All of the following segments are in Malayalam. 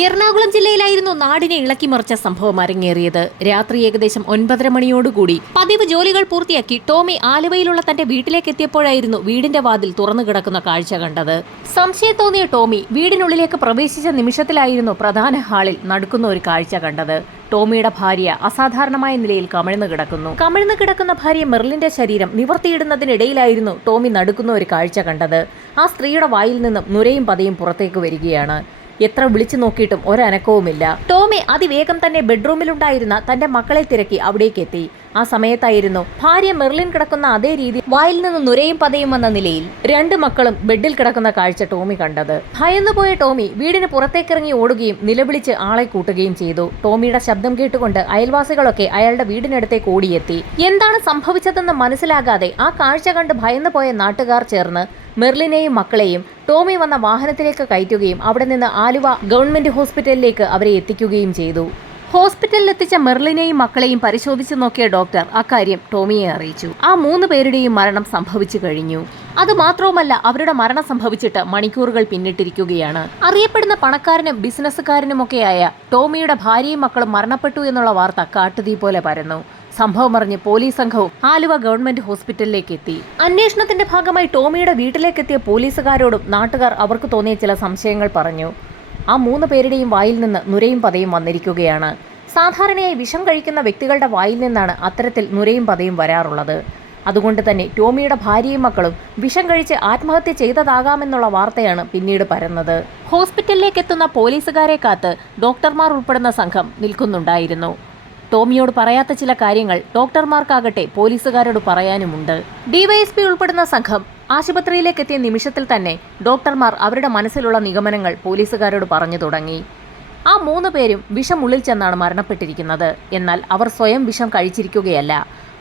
എറണാകുളം ജില്ലയിലായിരുന്നു നാടിനെ ഇളക്കിമറിച്ച സംഭവം അരങ്ങേറിയത്. രാത്രി ഏകദേശം 9:30 മണിയോടുകൂടി പതിവ് ജോലികൾ പൂർത്തിയാക്കി ടോമി ആലുവയിലുള്ള തന്റെ വീട്ടിലേക്ക് എത്തിയപ്പോഴായിരുന്നു വീടിന്റെ വാതിൽ തുറന്നു കിടക്കുന്ന കാഴ്ച കണ്ടത്. സംശയം തോന്നിയ ടോമി വീടിനുള്ളിലേക്ക് പ്രവേശിച്ച നിമിഷത്തിലായിരുന്നു പ്രധാന ഹാളിൽ നടക്കുന്ന ഒരു കാഴ്ച കണ്ടത്. ടോമിയുടെ ഭാര്യ അസാധാരണമായ നിലയിൽ കമിഴ്ന്നു കിടക്കുന്ന ഭാര്യ മെർലിന്റെ ശരീരം നിവർത്തിയിടുന്നതിനിടയിലായിരുന്നു ടോമി നടുക്കുന്ന ഒരു കാഴ്ച കണ്ടത്. ആ സ്ത്രീയുടെ വായിൽ നിന്നും നുരയും പതയും പുറത്തേക്ക് വരികയാണ്. എത്ര വിളിച്ചു നോക്കിയിട്ടും ഒരനക്കവുമില്ല. ടോമി അതിവേഗം തന്നെ ബെഡ്റൂമിലുണ്ടായിരുന്ന തന്റെ മക്കളെ തിരക്കി അവിടേക്ക് എത്തി. ആ സമയത്തായിരുന്നു ഭാര്യ മെർലിൻ കിടക്കുന്ന അതേ രീതി വായിൽ നിന്ന് നുരയും പതയും വന്ന നിലയിൽ 2 മക്കളും ബെഡിൽ കിടക്കുന്ന കാഴ്ച ടോമി കണ്ടത്. ഭയന്നുപോയ ടോമി വീടിന് പുറത്തേക്കിറങ്ങി ഓടുകയും നിലവിളിച്ച് ആളെ കൂട്ടുകയും ചെയ്തു. ടോമിയുടെ ശബ്ദം കേട്ടുകൊണ്ട് അയൽവാസികളൊക്കെ അയാളുടെ വീടിനടുത്തേക്ക് ഓടിയെത്തി. എന്താണ് സംഭവിച്ചതെന്ന് മനസ്സിലാകാതെ ആ കാഴ്ച കണ്ട് ഭയന്നുപോയ നാട്ടുകാർ ചേർന്ന് മെർലിനെയും മക്കളെയും ടോമി വന്ന വാഹനത്തിലേക്ക് കയറ്റുകയും അവിടെ നിന്ന് ആലുവ ഗവൺമെന്റ് ഹോസ്പിറ്റലിലേക്ക് അവരെ എത്തിക്കുകയും ചെയ്തു. ഹോസ്പിറ്റലിലെത്തിച്ച മെർലിനെയും മക്കളെയും പരിശോധിച്ചു നോക്കിയ ഡോക്ടർ അക്കാര്യം ടോമിയെ അറിയിച്ചു. ആ 3 പേരുടെയും മരണം സംഭവിച്ചു കഴിഞ്ഞു. അതുമാത്രവുമല്ല, അവരുടെ മരണം സംഭവിച്ചിട്ട് മണിക്കൂറുകൾ പിന്നിട്ടിരിക്കുകയാണ്. അറിയപ്പെടുന്ന പണക്കാരനും ബിസിനസ്സുകാരനുമൊക്കെയായ ടോമിയുടെ ഭാര്യയും മക്കളും മരണപ്പെട്ടു എന്നുള്ള വാർത്ത കാട്ടുതീ പോലെ പരന്നു. സംഭവം അറിഞ്ഞ് പോലീസ് സംഘവും ആലുവ ഗവൺമെന്റ് ഹോസ്പിറ്റലിലേക്ക് എത്തി. അന്വേഷണത്തിന്റെ ഭാഗമായി ടോമിയുടെ വീട്ടിലേക്കെത്തിയ പോലീസുകാരോടും നാട്ടുകാർ അവർക്ക് തോന്നിയ ചില സംശയങ്ങൾ പറഞ്ഞു. ആ 3 പേരുടെയും വായിൽ നിന്ന് നുരയും പതയും വന്നിരിക്കുകയാണ്. സാധാരണയായി വിഷം കഴിക്കുന്ന വ്യക്തികളുടെ വായിൽ നിന്നാണ് അത്തരത്തിൽ നുരയും പതയും വരാറുള്ളത്. അതുകൊണ്ട് തന്നെ ടോമിയുടെ ഭാര്യയും മക്കളും വിഷം കഴിച്ച് ആത്മഹത്യ ചെയ്തതാകാമെന്നുള്ള വാർത്തയാണ് പിന്നീട് പരന്നത്. ഹോസ്പിറ്റലിലേക്ക് എത്തുന്ന പോലീസുകാരെ കാത്ത് ഡോക്ടർമാർ ഉൾപ്പെടുന്ന സംഘം നിൽക്കുന്നുണ്ടായിരുന്നു. ടോമിയോട് പറയാത്ത ചില കാര്യങ്ങൾ ഡോക്ടർമാർക്കാകട്ടെ പോലീസുകാരോട് പറയാനുമുണ്ട്. ഡിവൈഎസ്പി ഉൾപ്പെടുന്ന സംഘം ആശുപത്രിയിലേക്ക് എത്തിയ നിമിഷത്തിൽ തന്നെ ഡോക്ടർമാർ അവരുടെ മനസ്സിലുള്ള നിഗമനങ്ങൾ പോലീസുകാരോട് പറഞ്ഞു തുടങ്ങി. ആ 3 പേരും വിഷം ഉള്ളിൽ ചെന്നാണ് മരണപ്പെട്ടിരിക്കുന്നത്. എന്നാൽ അവർ സ്വയം വിഷം കഴിച്ചിരിക്കുകയല്ല,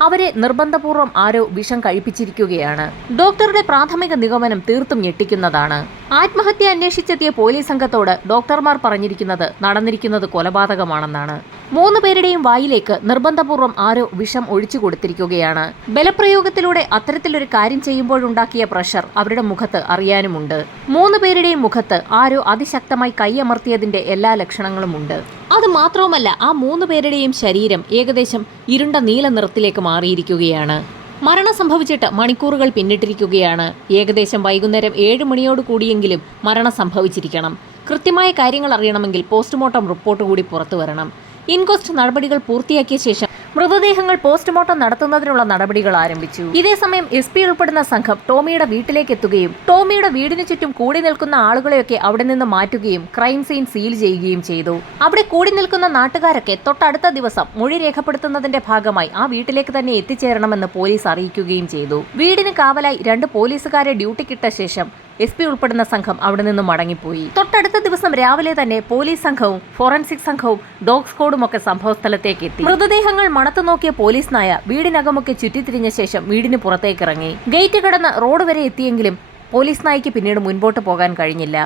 അവരെ നിർബന്ധപൂർവ്വം ആരോ വിഷം കഴിപ്പിച്ചിരിക്കുകയാണ്. ഡോക്ടറുടെ പ്രാഥമിക നിഗമനം തീർത്തും ഞെട്ടിക്കുന്നതാണ്. ആത്മഹത്യ അന്വേഷിച്ചെത്തിയ പോലീസ് സംഘത്തോട് ഡോക്ടർമാർ പറഞ്ഞിരിക്കുന്നത് നടന്നിരിക്കുന്നത് കൊലപാതകമാണെന്നാണ്. 3 പേരുടെയും വായിലേക്ക് നിർബന്ധപൂർവ്വം ആരോ വിഷം ഒഴിച്ചു കൊടുത്തിരിക്കുകയാണ്. ബലപ്രയോഗത്തിലൂടെ അത്തരത്തിലൊരു കാര്യം ചെയ്യുമ്പോഴുണ്ടാക്കിയ പ്രഷർ അവരുടെ മുഖത്ത് അറിയാനുമുണ്ട്. 3 പേരുടെയും മുഖത്ത് ആരോ അതിശക്തമായി കൈയമർത്തിയതിന്റെ എല്ലാ ലക്ഷണങ്ങളുമുണ്ട്. അതുമാത്രവുമല്ല, ആ 3 പേരുടെയും ശരീരം ഏകദേശം ഇരുണ്ട നീല നിറത്തിലേക്ക് മാറിയിരിക്കുകയാണ്. മരണം സംഭവിച്ചിട്ട് മണിക്കൂറുകൾ പിന്നിട്ടിരിക്കുകയാണ്. ഏകദേശം വൈകുന്നേരം 7 മണിയോട് കൂടിയെങ്കിലും മരണം സംഭവിച്ചിരിക്കണം. കൃത്യമായ കാര്യങ്ങൾ അറിയണമെങ്കിൽ പോസ്റ്റ്മോർട്ടം റിപ്പോർട്ട് കൂടി പുറത്തു വരണം. ഇൻക്വസ്റ്റ് നടപടികൾ പൂർത്തിയാക്കിയ ശേഷം മൃതദേഹങ്ങൾ പോസ്റ്റ്മോർട്ടം നടത്തുന്നതിനുള്ള നടപടികൾ ആരംഭിച്ചു. ഇതേസമയം SP ഉൾപ്പെടുന്ന സംഘം ടോമിയുടെ വീട്ടിലേക്ക് എത്തുകയും ടോമിയുടെ വീടിനു ചുറ്റും കൂടി നിൽക്കുന്ന ആളുകളെയൊക്കെ അവിടെ നിന്ന് മാറ്റുകയും ക്രൈം സീൻ സീൽ ചെയ്യുകയും ചെയ്തു. അവിടെ കൂടി നിൽക്കുന്ന നാട്ടുകാരൊക്കെ തൊട്ടടുത്ത ദിവസം മൊഴി രേഖപ്പെടുത്തുന്നതിന്റെ ഭാഗമായി ആ വീട്ടിലേക്ക് തന്നെ എത്തിച്ചേരണമെന്ന് പോലീസ് അറിയിക്കുകയും ചെയ്തു. വീടിന് കാവലായി 2 പോലീസുകാരെ ഡ്യൂട്ടിക്കിട്ട ശേഷം SP ഉൾപ്പെടുന്ന സംഘം അവിടെ നിന്ന് മടങ്ങിപ്പോയി. തൊട്ടടുത്ത ദിവസം രാവിലെ തന്നെ പോലീസ് സംഘവും ഫോറൻസിക് സംഘവും ഡോഗ് സ്ക്വാഡും ഒക്കെ സംഭവസ്ഥലത്തേക്ക് എത്തി. മൃതദേഹങ്ങൾ മണത്തു നോക്കിയ പോലീസ് നായ വീടിനകമൊക്കെ ചുറ്റിത്തിരിഞ്ഞ ശേഷം വീടിന് പുറത്തേക്കിറങ്ങി. ഗേറ്റ് കടന്ന് റോഡ് വരെ എത്തിയെങ്കിലും പോലീസ് നായ്ക്ക് പിന്നീട് മുൻപോട്ട് പോകാൻ കഴിഞ്ഞില്ല.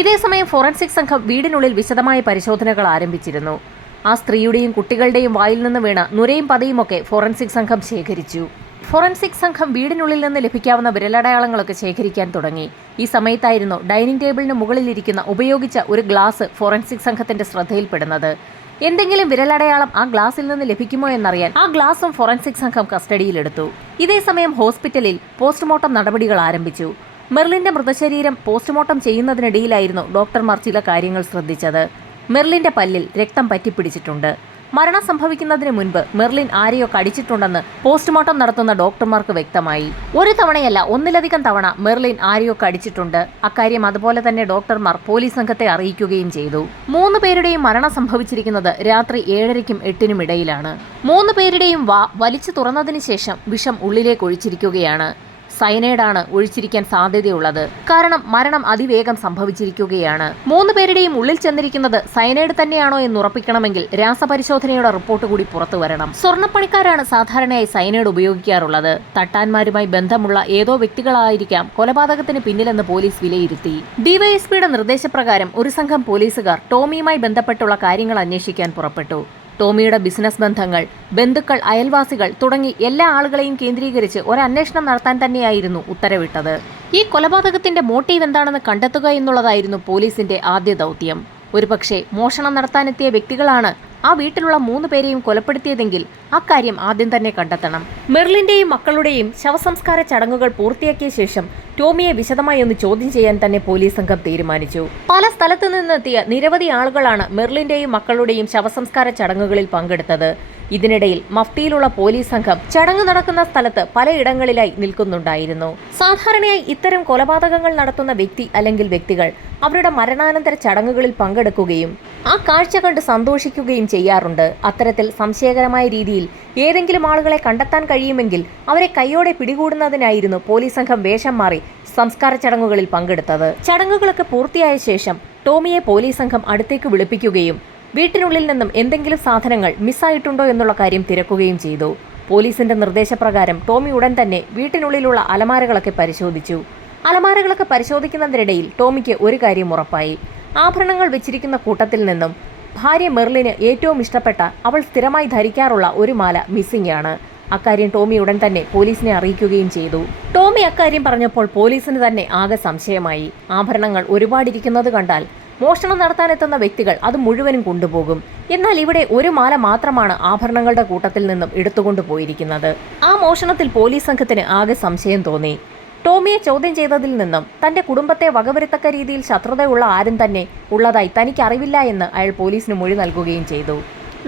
ഇതേസമയം ഫോറൻസിക് സംഘം വീടിനുള്ളിൽ വിശദമായ പരിശോധനകൾ ആരംഭിച്ചിരുന്നു. ആ സ്ത്രീയുടെയും കുട്ടികളുടെയും വായിൽ നിന്ന് വീണ നുരയും പതയുമൊക്കെ ഫോറൻസിക് സംഘം ശേഖരിച്ചു. ഫോറൻസിക് സംഘം വീടിനുള്ളിൽ നിന്ന് ലഭിക്കാവുന്ന വിരലടയാളങ്ങളൊക്കെ ശേഖരിക്കാൻ തുടങ്ങി. ഈ സമയത്തായിരുന്നു ഡൈനിങ് ടേബിളിന് മുകളിലിരിക്കുന്ന ഉപയോഗിച്ച ഒരു ഗ്ലാസ് ഫോറൻസിക് സംഘത്തിന്റെ ശ്രദ്ധയിൽപ്പെടുന്നത്. എന്തെങ്കിലും വിരലടയാളം ആ ഗ്ലാസിൽ നിന്ന് ലഭിക്കുമോ എന്നറിയാൻ ആ ഗ്ലാസും ഫോറൻസിക് സംഘം കസ്റ്റഡിയിലെടുത്തു. ഇതേസമയം ഹോസ്പിറ്റലിൽ പോസ്റ്റ്മോർട്ടം നടപടികൾ ആരംഭിച്ചു. മെർലിന്റെ മൃതശരീരം പോസ്റ്റ്മോർട്ടം ചെയ്യുന്നതിനിടയിലായിരുന്നു ഡോക്ടർമാർ ചില കാര്യങ്ങൾ ശ്രദ്ധിച്ചത്. മെർലിന്റെ പല്ലിൽ രക്തം പറ്റിപ്പിടിച്ചിട്ടുണ്ട്. മരണം സംഭവിക്കുന്നതിന് മുൻപ് മെർലിൻ ആരെയോ കടിച്ചിട്ടുണ്ടെന്ന് പോസ്റ്റ്മോർട്ടം നടത്തുന്ന ഡോക്ടർമാർക്ക് വ്യക്തമായി. ഒരു തവണയല്ല, 1-ലധികം തവണ മെർലിൻ ആരെയോ കടിച്ചിട്ടുണ്ട്. അക്കാര്യം അതുപോലെ തന്നെ ഡോക്ടർമാർ പോലീസ് സംഘത്തെ അറിയിക്കുകയും ചെയ്തു. 3 പേരുടെയും മരണം സംഭവിച്ചിരിക്കുന്നത് രാത്രി 7:30നും 8:00നും ഇടയിലാണ്. 3 പേരുടെയും വലിച്ചു തുറന്നതിന് ശേഷം വിഷം ഉള്ളിലേക്ക് ഒഴിച്ചിരിക്കുകയാണ്. സയനൈഡാണ് ഒഴിച്ചിരിക്കാൻ സാധ്യതയുള്ളത്. കാരണം മരണം അതിവേഗം സംഭവിച്ചിരിക്കുകയാണ്. 3 പേരുടെയും ഉള്ളിൽ ചെന്നിരിക്കുന്നത് സയനൈഡ് തന്നെയാണോ എന്ന് ഉറപ്പിക്കണമെങ്കിൽ രാസപരിശോധനയുടെ റിപ്പോർട്ട് കൂടി പുറത്തു വരണം. സ്വർണ്ണപ്പണിക്കാരാണ് സാധാരണയായി സയനൈഡ് ഉപയോഗിക്കാറുള്ളത്. തട്ടാന്മാരുമായി ബന്ധമുള്ള ഏതോ വ്യക്തികളായിരിക്കാം കൊലപാതകത്തിന് പിന്നിലെന്ന് പോലീസ് വിലയിരുത്തി. ഡിവൈഎസ്പിയുടെ നിർദ്ദേശപ്രകാരം ഒരു സംഘം പോലീസുകാർ ടോമിയുമായി ബന്ധപ്പെട്ടുള്ള കാര്യങ്ങൾ അന്വേഷിക്കാൻ പുറപ്പെട്ടു. ടോമിയുടെ ബിസിനസ് ബന്ധങ്ങൾ, ബന്ധുക്കൾ, അയൽവാസികൾ തുടങ്ങി എല്ലാ ആളുകളെയും കേന്ദ്രീകരിച്ച് ഒരു അന്വേഷണം നടത്താൻ തന്നെയായിരുന്നു ഉത്തരവിട്ടത്. ഈ കൊലപാതകത്തിന്റെ മോട്ടീവ് എന്താണെന്ന് കണ്ടെത്തുക എന്നുള്ളതായിരുന്നു പോലീസിന്റെ ആദ്യ ദൗത്യം. ഒരുപക്ഷെ മോഷണം നടത്താനെത്തിയ വ്യക്തികളാണ് ആ വീട്ടിലുള്ള 3 പേരെയും കൊലപ്പെടുത്തിയതെങ്കിൽ അക്കാര്യം ആദ്യം തന്നെ കണ്ടെത്തണം. മെർലിന്റെയും മക്കളുടെയും ശവസംസ്കാര ചടങ്ങുകൾ പൂർത്തിയാക്കിയ ശേഷം ടോമിയെ വിശദമായി ഒന്ന് ചോദ്യം ചെയ്യാൻ തന്നെ പോലീസ് സംഘം തീരുമാനിച്ചു. പല സ്ഥലത്തു നിന്നെത്തിയ നിരവധി ആളുകളാണ് മെർലിന്റെയും മക്കളുടെയും ശവസംസ്കാര ചടങ്ങുകളിൽ പങ്കെടുത്തത്. ഇതിനിടയിൽ മഫ്തിയിലുള്ള പോലീസ് സംഘം ചടങ്ങ് നടക്കുന്ന സ്ഥലത്ത് പലയിടങ്ങളിലായി നിൽക്കുന്നുണ്ടായിരുന്നു. സാധാരണയായി ഇത്തരം കൊലപാതകങ്ങൾ നടത്തുന്ന വ്യക്തി അല്ലെങ്കിൽ വ്യക്തികൾ അവരുടെ മരണാനന്തര ചടങ്ങുകളിൽ പങ്കെടുക്കുകയും ആ കാഴ്ച കണ്ട് സന്തോഷിക്കുകയും ചെയ്യാറുണ്ട്. അത്തരത്തിൽ സംശയകരമായ രീതിയിൽ ഏതെങ്കിലും ആളുകളെ കണ്ടെത്താൻ കഴിയുമെങ്കിൽ അവരെ കൈയോടെ പിടികൂടുന്നതിനായിരുന്നു പോലീസ് സംഘം വേഷം മാറി സംസ്കാര ചടങ്ങുകളിൽ പങ്കെടുത്തത്. ചടങ്ങുകളൊക്കെ പൂർത്തിയായ ശേഷം ടോമിയെ പോലീസ് സംഘം അടുത്തേക്ക് വിളിപ്പിക്കുകയും വീട്ടിനുള്ളിൽ നിന്നും എന്തെങ്കിലും സാധനങ്ങൾ മിസ്സായിട്ടുണ്ടോ എന്നുള്ള കാര്യം തിരക്കുകയും ചെയ്തു. പോലീസിന്റെ നിർദ്ദേശപ്രകാരം ടോമി ഉടൻ തന്നെ വീട്ടിനുള്ളിലുള്ള അലമാരകളൊക്കെ പരിശോധിച്ചു. അലമാരകളൊക്കെ പരിശോധിക്കുന്നതിനിടയിൽ ടോമിക്ക് ഒരു കാര്യം ഉറപ്പായി. ആഭരണങ്ങൾ വെച്ചിരിക്കുന്ന കൂട്ടത്തിൽ നിന്നും ഭാര്യ മെർലിന് ഏറ്റവും ഇഷ്ടപ്പെട്ട അവൾ സ്ഥിരമായി ധരിക്കാറുള്ള ഒരു മാല മിസ്സിംഗ് ആണ്. അക്കാര്യം ടോമി ഉടൻ തന്നെ പോലീസിനെ അറിയിക്കുകയും ചെയ്തു. ടോമി അക്കാര്യം പറഞ്ഞപ്പോൾ പോലീസിന് തന്നെ ആകെ സംശയമായി. ആഭരണങ്ങൾ ഒരുപാടിരിക്കുന്നത് കണ്ടാൽ മോഷണം നടത്താനെത്തുന്ന വ്യക്തികൾ അത് മുഴുവനും കൊണ്ടുപോകും. എന്നാൽ ഇവിടെ ഒരു മാല മാത്രമാണ് ആഭരണങ്ങളുടെ കൂട്ടത്തിൽ നിന്നും എടുത്തുകൊണ്ടു പോയിരിക്കുന്നത്. ആ മോഷണത്തിൽ പോലീസ് സംഘത്തിന് ആകെ സംശയം തോന്നി. ടോമിയെ ചോദ്യം ചെയ്തതിൽ നിന്നും തന്റെ കുടുംബത്തെ വകവരുത്തക്ക രീതിയിൽ ശത്രുതയുള്ള ആരും തന്നെ ഉള്ളതായി തനിക്ക് അറിവില്ല എന്ന് അയാൾ പോലീസിന് മൊഴി നൽകുകയും ചെയ്തു.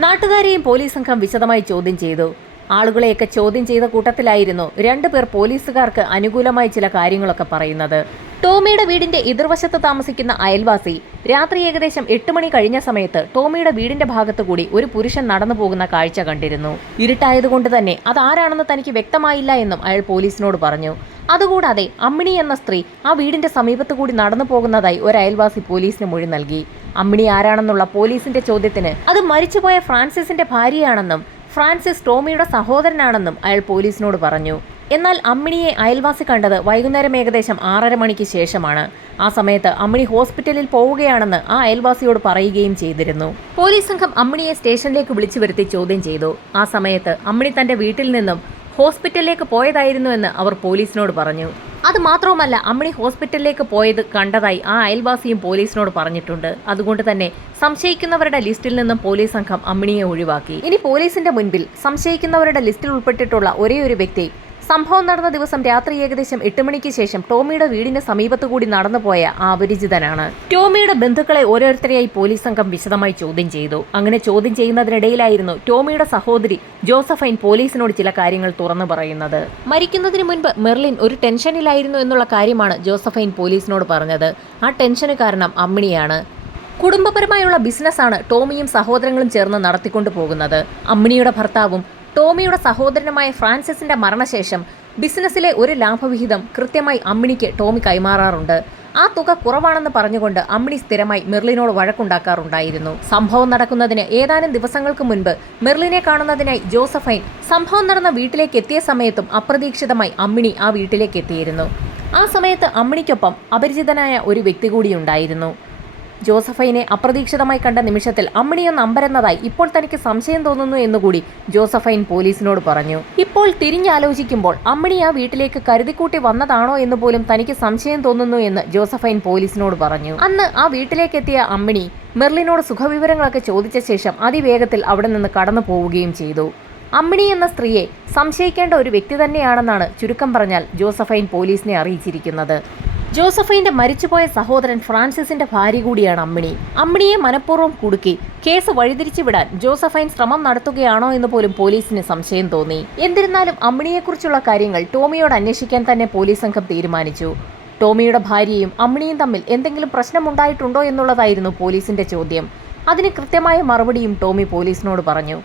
നാട്ടുകാരെയും പോലീസ് സംഘം വിശദമായി ചോദ്യം ചെയ്തു. ആളുകളെയൊക്കെ ചോദ്യം ചെയ്ത കൂട്ടത്തിലായിരുന്നു 2 പേർ പോലീസുകാർക്ക് അനുകൂലമായി ചില കാര്യങ്ങളൊക്കെ പറയുന്നത്. ടോമിയുടെ വീടിന്റെ എതിർവശത്ത് താമസിക്കുന്ന അയൽവാസി രാത്രി ഏകദേശം 8 മണി കഴിഞ്ഞ സമയത്ത് ടോമിയുടെ വീടിന്റെ ഭാഗത്തു കൂടി ഒരു പുരുഷൻ നടന്നു പോകുന്ന കാഴ്ച കണ്ടിരുന്നു. ഇരുട്ടായതുകൊണ്ട് തന്നെ അതാരാണെന്ന് തനിക്ക് വ്യക്തമായില്ല എന്നും അയാൾ പോലീസിനോട് പറഞ്ഞു. അതുകൂടാതെ അമ്മിണി എന്ന സ്ത്രീ ആ വീടിന്റെ സമീപത്തു കൂടി നടന്നു പോകുന്നതായി ഒരു അയൽവാസി പോലീസിന് മൊഴി നൽകി. അമ്മിണി ആരാണെന്നുള്ള പോലീസിന്റെ ചോദ്യത്തിന് അത് മരിച്ചുപോയ ഫ്രാൻസിസിന്റെ ഭാര്യയാണെന്നും ഫ്രാൻസിസ് ടോമിയുടെ സഹോദരനാണെന്നും അയാൾ പോലീസിനോട് പറഞ്ഞു. എന്നാൽ അമ്മിണിയെ അയൽവാസി കണ്ടത് വൈകുന്നേരം ഏകദേശം 6:30 മണിക്ക് ശേഷമാണ്. ആ സമയത്ത് അമ്മിണി ഹോസ്പിറ്റലിൽ പോവുകയാണെന്ന് ആ അയൽവാസിയോട് പറയുകയും ചെയ്തിരുന്നു. പോലീസ് സംഘം അമ്മിണിയെ സ്റ്റേഷനിലേക്ക് വിളിച്ചു വരുത്തി ചോദ്യം ചെയ്തു. ആ സമയത്ത് അമ്മിണി തന്റെ വീട്ടിൽ നിന്നും ഹോസ്പിറ്റലിലേക്ക് പോയതായിരുന്നുവെന്ന് അവർ പോലീസിനോട് പറഞ്ഞു. അത് മാത്രവുമല്ല, അമ്മിണി ഹോസ്പിറ്റലിലേക്ക് പോയത് കണ്ടതായി ആ അയൽവാസിയും പോലീസിനോട് പറഞ്ഞിട്ടുണ്ട്. അതുകൊണ്ട് തന്നെ സംശയിക്കുന്നവരുടെ ലിസ്റ്റിൽ നിന്നും പോലീസ് സംഘം അമ്മിണിയെ ഒഴിവാക്കി. ഇനി പോലീസിന്റെ മുൻപിൽ സംശയിക്കുന്നവരുടെ ലിസ്റ്റിൽ ഉൾപ്പെട്ടിട്ടുള്ള ഒരേയൊരു വ്യക്തി സംഭവം നടന്ന ദിവസം രാത്രി ഏകദേശം 8 മണിക്ക് ശേഷം ടോമിയുടെ വീടിന് സമീപത്തുകൂടി നടന്നുപോയ ആ അപരിചിതനാണ്. ടോമിയുടെ ബന്ധുക്കളെ ഓരോരുത്തരെയായി പോലീസ് സംഘം വിശദമായി ചോദ്യം ചെയ്തു. അങ്ങനെ ചോദ്യം ചെയ്യുന്നതിനിടയിലായിരുന്നു ടോമിയുടെ സഹോദരി ജോസഫൈൻ പോലീസിനോട് ചില കാര്യങ്ങൾ തുറന്നു പറയുന്നത്. മരിക്കുന്നതിന് മുൻപ് മെർലിൻ ഒരു ടെൻഷനിലായിരുന്നു എന്നുള്ള കാര്യമാണ് ജോസഫൈൻ പോലീസിനോട് പറഞ്ഞത്. ആ ടെൻഷന് കാരണം അമ്മിണിയാണ്. കുടുംബപരമായുള്ള ബിസിനസ്സാണ് ടോമിയും സഹോദരങ്ങളും ചേർന്ന് നടത്തിക്കൊണ്ടു പോകുന്നത്. അമ്മിണിയുടെ ഭർത്താവും ടോമിയുടെ സഹോദരനുമായ ഫ്രാൻസിസിന്റെ മരണശേഷം ബിസിനസ്സിലെ ഒരു ലാഭവിഹിതം കൃത്യമായി അമ്മിണിക്ക് ടോമി കൈമാറാറുണ്ട്. ആ തുക കുറവാണെന്ന് പറഞ്ഞുകൊണ്ട് അമ്മിണി സ്ഥിരമായി മെർലിനോട് വഴക്കുണ്ടാക്കാറുണ്ടായിരുന്നു. സംഭവം നടക്കുന്നതിന് ഏതാനും ദിവസങ്ങൾക്ക് മുൻപ് മെർലിനെ കാണുന്നതിനായി ജോസഫൈൻ സംഭവം നടന്ന വീട്ടിലേക്ക് എത്തിയ സമയത്തും അപ്രതീക്ഷിതമായി അമ്മിണി ആ വീട്ടിലേക്ക് എത്തിയിരുന്നു. ആ സമയത്ത് അമ്മിണിക്കൊപ്പം അപരിചിതനായ ഒരു വ്യക്തി കൂടിയുണ്ടായിരുന്നു. ജോസഫൈനെ അപ്രതീക്ഷിതമായി കണ്ട നിമിഷത്തിൽ അമ്മിണിയൊന്ന് അമ്പരന്നതായി ഇപ്പോൾ തനിക്ക് സംശയം തോന്നുന്നു എന്നുകൂടി ജോസഫൈൻ പോലീസിനോട് പറഞ്ഞു. ഇപ്പോൾ തിരിഞ്ഞാലോചിക്കുമ്പോൾ അമ്മിണി ആ വീട്ടിലേക്ക് കരുതിക്കൂട്ടി വന്നതാണോ എന്ന് പോലും തനിക്ക് സംശയം തോന്നുന്നു എന്ന് ജോസഫൈൻ പോലീസിനോട് പറഞ്ഞു. അന്ന് ആ വീട്ടിലേക്കെത്തിയ അമ്മിണി മെർലിനോട് സുഖവിവരങ്ങളൊക്കെ ചോദിച്ച ശേഷം അതിവേഗത്തിൽ അവിടെ നിന്ന് കടന്നു പോവുകയും ചെയ്തു. അമ്മിണി എന്ന സ്ത്രീയെ സംശയിക്കേണ്ട ഒരു വ്യക്തി തന്നെയാണെന്നാണ് ചുരുക്കം പറഞ്ഞാൽ ജോസഫൈൻ പോലീസിനെ അറിയിച്ചിരിക്കുന്നത്. ജോസഫൈന്റെ മരിച്ചുപോയ സഹോദരൻ ഫ്രാൻസിസിന്റെ ഭാര്യ കൂടിയാണ് അമ്മിണി. അമ്മിണിയെ മനഃപൂർവ്വം കുടുക്കി കേസ് വഴിതിരിച്ചു വിടാൻ ജോസഫൈൻ ശ്രമം നടത്തുകയാണോ എന്ന് പോലും പോലീസിന് സംശയം തോന്നി. എന്നിരുന്നാലും അമ്മിണിയെക്കുറിച്ചുള്ള കാര്യങ്ങൾ ടോമിയോട് അന്വേഷിക്കാൻ തന്നെ പോലീസ് സംഘം തീരുമാനിച്ചു. ടോമിയുടെ ഭാര്യയും അമ്മിണിയും തമ്മിൽ എന്തെങ്കിലും പ്രശ്നമുണ്ടായിട്ടുണ്ടോ എന്നുള്ളതായിരുന്നു പോലീസിന്റെ ചോദ്യം. അതിന് കൃത്യമായ മറുപടിയും ടോമി പോലീസിനോട് പറഞ്ഞു.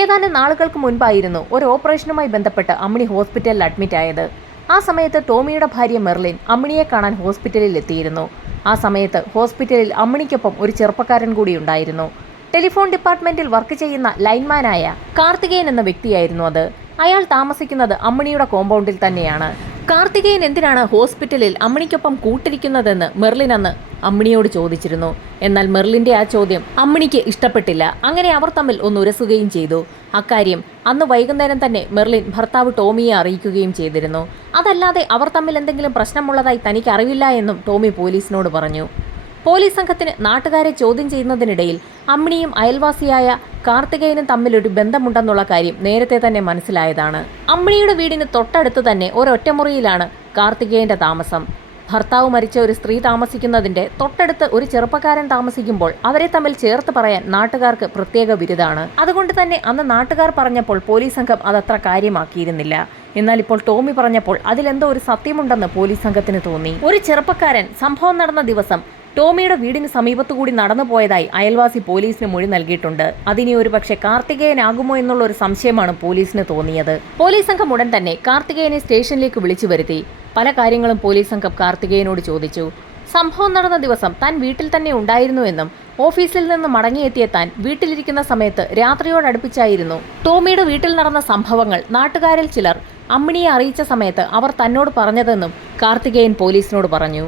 ഏതാനും നാളുകൾക്ക് മുൻപായിരുന്നു ഒരു ഓപ്പറേഷനുമായി ബന്ധപ്പെട്ട് അമ്മിണി ഹോസ്പിറ്റലിൽ അഡ്മിറ്റ് ആയത്. ആ സമയത്ത് ടോമിയുടെ ഭാര്യ മെർലിൻ അമ്മിണിയെ കാണാൻ ഹോസ്പിറ്റലിൽ എത്തിയിരുന്നു. ആ സമയത്ത് ഹോസ്പിറ്റലിൽ അമ്മിണിക്കൊപ്പം ഒരു ചെറുപ്പക്കാരൻ കൂടി ഉണ്ടായിരുന്നു. ടെലിഫോൺ ഡിപ്പാർട്ട്മെന്റിൽ വർക്ക് ചെയ്യുന്ന ലൈൻമാനായ കാർത്തികേയൻ എന്ന വ്യക്തിയായിരുന്നു അത്. അയാൾ താമസിക്കുന്നത് അമ്മിണിയുടെ കോമ്പൗണ്ടിൽ തന്നെയാണ്. കാർത്തികേയൻ എന്തിനാണ് ഹോസ്പിറ്റലിൽ അമ്മിണിക്കൊപ്പം കൂട്ടിരിക്കുന്നതെന്ന് മെർലിൻ അന്ന് അമ്മിണിയോട് ചോദിച്ചിരുന്നു. എന്നാൽ മെർലിന്റെ ആ ചോദ്യം അമ്മിണിക്ക് ഇഷ്ടപ്പെട്ടില്ല. അങ്ങനെ അവർ തമ്മിൽ ഒന്ന് ഉരസുകയും ചെയ്തു. അക്കാര്യം അന്ന് വൈകുന്നേരം തന്നെ മെർലിൻ ഭർത്താവ് ടോമിയെ അറിയിക്കുകയും ചെയ്തിരുന്നു. അതല്ലാതെ അവർ തമ്മിൽ എന്തെങ്കിലും പ്രശ്നമുള്ളതായി തനിക്ക് അറിവില്ല എന്നും ടോമി പോലീസിനോട് പറഞ്ഞു. പോലീസ് സംഘത്തിന് നാട്ടുകാരെ ചോദ്യം ചെയ്യുന്നതിനിടയിൽ അമ്മിണിയും അയൽവാസിയായ കാർത്തികേയനും തമ്മിലൊരു ബന്ധമുണ്ടെന്നുള്ള കാര്യം നേരത്തെ തന്നെ മനസ്സിലായതാണ്. അമ്മിണിയുടെ വീടിന് തൊട്ടടുത്ത് തന്നെ ഒരൊറ്റമുറിയിലാണ് കാർത്തികേയന്റെ താമസം. ഭർത്താവ് മരിച്ച ഒരു സ്ത്രീ താമസിക്കുന്നതിന്റെ തൊട്ടടുത്ത് ഒരു ചെറുപ്പക്കാരൻ താമസിക്കുമ്പോൾ അവരെ തമ്മിൽ ചേർത്ത് പറയാൻ നാട്ടുകാർക്ക് പ്രത്യേക ബിരുദാണ്. അതുകൊണ്ട് തന്നെ അന്ന് നാട്ടുകാർ പറഞ്ഞപ്പോൾ പോലീസ് സംഘം അതത്ര കാര്യമാക്കിയിരുന്നില്ല. എന്നാൽ ഇപ്പോൾ ടോമി പറഞ്ഞപ്പോൾ അതിലെന്തോ ഒരു സത്യമുണ്ടെന്ന് പോലീസ് സംഘത്തിന് തോന്നി. ഒരു ചെറുപ്പക്കാരൻ സംഭവം നടന്ന ദിവസം ടോമിയുടെ വീടിന് സമീപത്തുകൂടി നടന്നു പോയതായി അയൽവാസി പോലീസിന് മൊഴി നൽകിയിട്ടുണ്ട്. അതിനി ഒരു പക്ഷേ കാർത്തികേയനാകുമോ എന്നുള്ള ഒരു സംശയമാണ് പോലീസിന് തോന്നിയത്. പോലീസ് സംഘം ഉടൻ തന്നെ കാർത്തികേയനെ സ്റ്റേഷനിലേക്ക് വിളിച്ചു വരുത്തി. പല കാര്യങ്ങളും പോലീസ് സംഘം കാർത്തികേയനോട് ചോദിച്ചു. സംഭവം നടന്ന ദിവസം താൻ വീട്ടിൽ തന്നെ ഉണ്ടായിരുന്നുവെന്നും ഓഫീസിൽ നിന്ന് മടങ്ങിയെത്തിയ താൻ വീട്ടിലിരിക്കുന്ന സമയത്ത് രാത്രിയോടടുപ്പിച്ചായിരുന്നു ടോമിയുടെ വീട്ടിൽ നടന്ന സംഭവങ്ങൾ നാട്ടുകാരിൽ ചിലർ അമ്മിണിയെ അറിയിച്ച സമയത്ത് അവർ തന്നോട് പറഞ്ഞതെന്നും കാർത്തികേയൻ പോലീസിനോട് പറഞ്ഞു.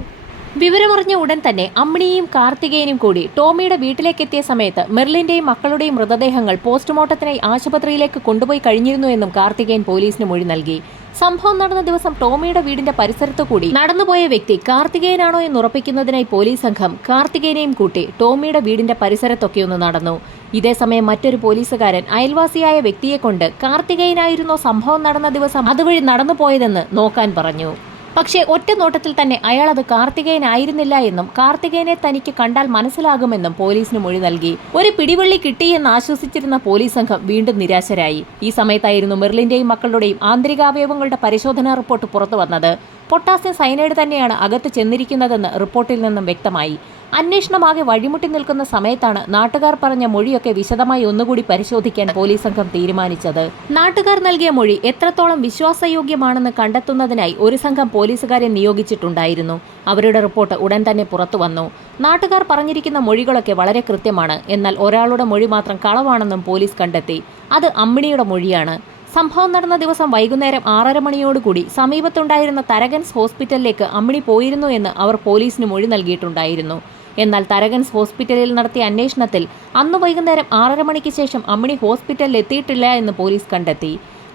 വിവരമറിഞ്ഞ ഉടൻ തന്നെ അമ്മിണിയും കാർത്തികേയനും കൂടി ടോമിയുടെ വീട്ടിലേക്കെത്തിയ സമയത്ത് മെർലിന്റെയും മക്കളുടെയും മൃതദേഹങ്ങൾ പോസ്റ്റ്മോർട്ടത്തിനായി ആശുപത്രിയിലേക്ക് കൊണ്ടുപോയി കഴിഞ്ഞിരുന്നു എന്നും കാർത്തികേയൻ പോലീസിന് മൊഴി നൽകി. സംഭവം നടന്ന ദിവസം ടോമിയുടെ വീടിന്റെ പരിസരത്തു കൂടി നടന്നുപോയ വ്യക്തി കാർത്തികേയനാണോ എന്ന് ഉറപ്പിക്കുന്നതിനായി പോലീസ് സംഘം കാർത്തികേയനെയും കൂട്ടി ടോമിയുടെ വീടിന്റെ പരിസരത്തൊക്കെ ഒന്ന് നടന്നു. ഇതേസമയം മറ്റൊരു പോലീസുകാരൻ അയൽവാസിയായ വ്യക്തിയെ കൊണ്ട് കാർത്തികേയനായിരുന്നോ സംഭവം നടന്ന ദിവസം അതുവഴി നടന്നുപോയതെന്ന് നോക്കാൻ പറഞ്ഞു. പക്ഷേ ഒറ്റ നോട്ടത്തിൽ തന്നെ അയാൾ അത് കാർത്തികേയനായിരുന്നില്ല എന്നും കാർത്തികേയനെ തനിക്ക് കണ്ടാൽ മനസ്സിലാകുമെന്നും പോലീസിന് മൊഴി നൽകി. ഒരു പിടിവള്ളി കിട്ടിയെന്ന് ആശ്വസിച്ചിരുന്ന പോലീസ് സംഘം വീണ്ടും നിരാശരായി. ഈ സമയത്തായിരുന്നു മെർലിന്റെയും മക്കളുടെയും ആന്തരികാവയവങ്ങളുടെ പരിശോധനാ റിപ്പോർട്ട് പുറത്തു വന്നത്. പൊട്ടാസ്യം സയനൈഡ് തന്നെയാണ് അകത്ത് ചെന്നിരിക്കുന്നതെന്ന് റിപ്പോർട്ടിൽ നിന്നും വ്യക്തമായി. അന്വേഷണമാകെ വഴിമുട്ടി നിൽക്കുന്ന സമയത്താണ് നാട്ടുകാർ പറഞ്ഞ മൊഴിയൊക്കെ വിശദമായി ഒന്നുകൂടി പരിശോധിക്കാൻ പോലീസ് സംഘം തീരുമാനിച്ചത്. നാട്ടുകാർ നൽകിയ മൊഴി എത്രത്തോളം വിശ്വാസയോഗ്യമാണെന്ന് കണ്ടെത്തുന്നതിനായി ഒരു സംഘം പോലീസുകാരെ നിയോഗിച്ചിട്ടുണ്ടായിരുന്നു. അവരുടെ റിപ്പോർട്ട് ഉടൻ തന്നെ പുറത്തു വന്നു. നാട്ടുകാർ പറഞ്ഞിരിക്കുന്ന മൊഴികളൊക്കെ വളരെ കൃത്യമാണ്. എന്നാൽ ഒരാളുടെ മൊഴി മാത്രം കളവാണെന്നും പോലീസ് കണ്ടെത്തി. അത് അമ്മിണിയുടെ മൊഴിയാണ്. സംഭവം നടന്ന ദിവസം വൈകുന്നേരം 6:30 മണിയോടുകൂടി സമീപത്തുണ്ടായിരുന്ന തരകൻസ് ഹോസ്പിറ്റലിലേക്ക് അമ്മിണി പോയിരുന്നു എന്ന് അവർ പോലീസിന് മൊഴി നൽകിയിട്ടുണ്ടായിരുന്നു. എന്നാൽ തരകൻസ് ഹോസ്പിറ്റലിൽ നടത്തിയ അന്വേഷണത്തിൽ അന്ന് വൈകുന്നേരം 6:30 മണിക്ക് ശേഷം അമ്മിണി ഹോസ്പിറ്റലിൽ എത്തിയിട്ടില്ല എന്ന് പോലീസ് കണ്ടെത്തി.